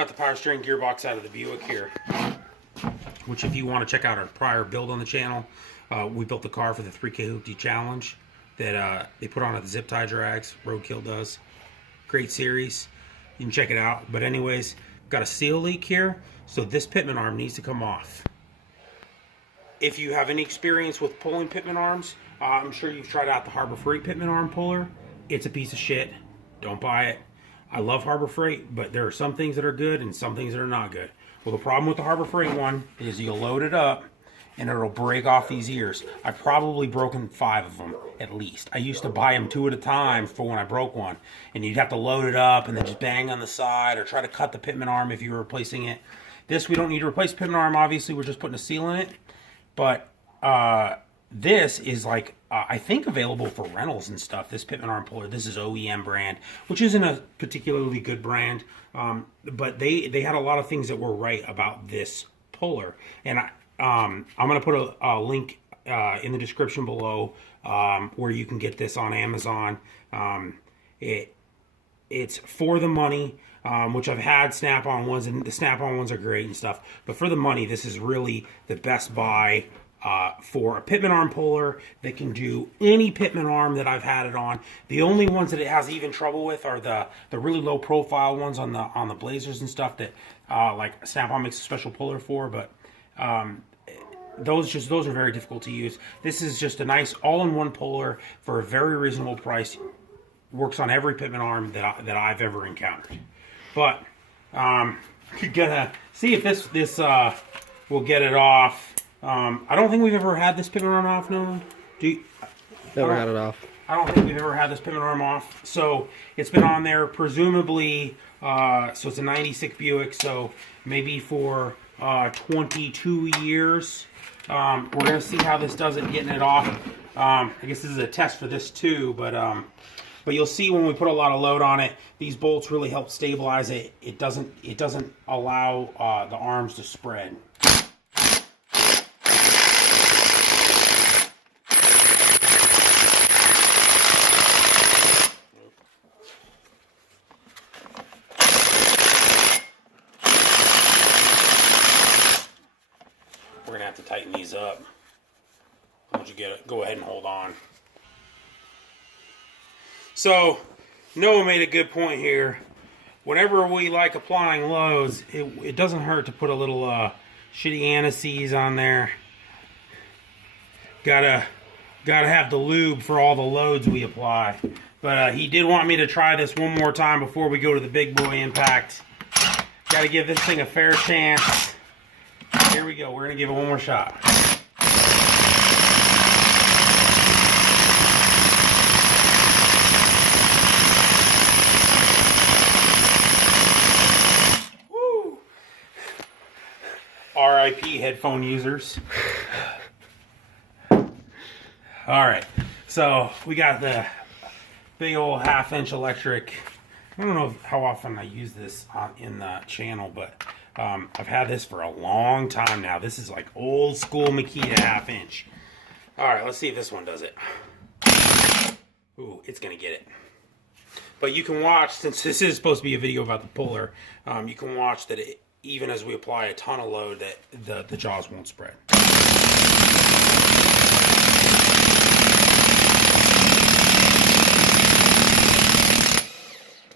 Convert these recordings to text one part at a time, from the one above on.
Got the power steering gearbox out of the Buick here, which if you want to check out our prior build on the channel, we built the car for the 3K Hoopty Challenge that they put on at the Zip Tie Drags. Roadkill does. Great series. You can check it out. But anyways, got a seal leak here, so this pitman arm needs to come off. If you have any experience with pulling pitman arms, I'm sure you've tried out the Harbor Freight pitman arm puller. It's a piece of shit. Don't buy it. I love Harbor Freight, but there are some things that are good and some things that are not good. Well, the problem with the Harbor Freight one is you'll load it up and it'll break off these ears. I've probably broken 5 of them at least. I used to buy them 2 at a time for when I broke one, and you'd have to load it up and then just bang on the side or try to cut the pitman arm if you were replacing it. This, we don't need to replace pitman arm, obviously. We're just putting a seal in it. But this is like, I think available for rentals and stuff, this pitman arm puller. This is OEM brand, which isn't a particularly good brand, but they had a lot of things that were right about this puller. And I'm going to put a link in the description below where you can get this on Amazon. It's for the money, which I've had Snap-on ones, and the Snap-on ones are great and stuff. But for the money, this is really the best buy for a pitman arm puller that can do any pitman arm that I've had it on. The only ones that it has even trouble with are the really low profile ones on the Blazers and stuff that like Snap-on makes a special puller for. But those are very difficult to use. This is just a nice all-in-one puller for a very reasonable price. Works on every pitman arm that I've ever encountered. But you're gonna see if this will get it off. I don't think we've ever had this pitman arm off. No, never had it off. I don't think we've ever had this pitman arm off. So it's been on there presumably. So it's a '96 Buick. So maybe for 22 years. We're gonna see how this does it getting it off. I guess this is a test for this too, but you'll see when we put a lot of load on it, these bolts really help stabilize it. It doesn't allow the arms to spread. We're gonna have to tighten these up. Once you get it, go ahead and hold on. So, Noah made a good point here. Whenever we like applying loads, it doesn't hurt to put a little shitty anti-seize on there. Gotta have the lube for all the loads we apply. But he did want me to try this one more time before we go to the big boy impact. Gotta give this thing a fair chance. Here we go. We're gonna give it one more shot. RIP headphone users. Alright, so we got the big old 1/2-inch electric. I don't know how often I use this in the channel, but I've had this for a long time now. This is like old school Makita 1/2-inch. Alright, let's see if this one does it. Ooh, it's gonna get it. But you can watch, since this is supposed to be a video about the puller, you can watch that even as we apply a ton of load, that the jaws won't spread.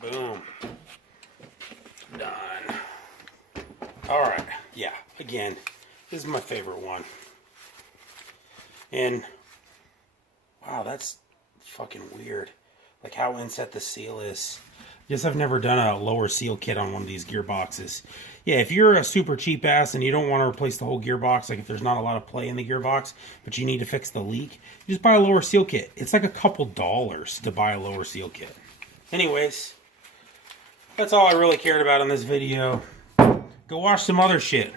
Boom. Done. Alright, yeah, again, this is my favorite one. And, wow, that's fucking weird. Like how inset the seal is. Guess I've never done a lower seal kit on one of these gearboxes. Yeah, if you're a super cheap ass and you don't want to replace the whole gearbox, like if there's not a lot of play in the gearbox, but you need to fix the leak, you just buy a lower seal kit. It's like a couple dollars to buy a lower seal kit. Anyways, that's all I really cared about in this video. Go watch some other shit.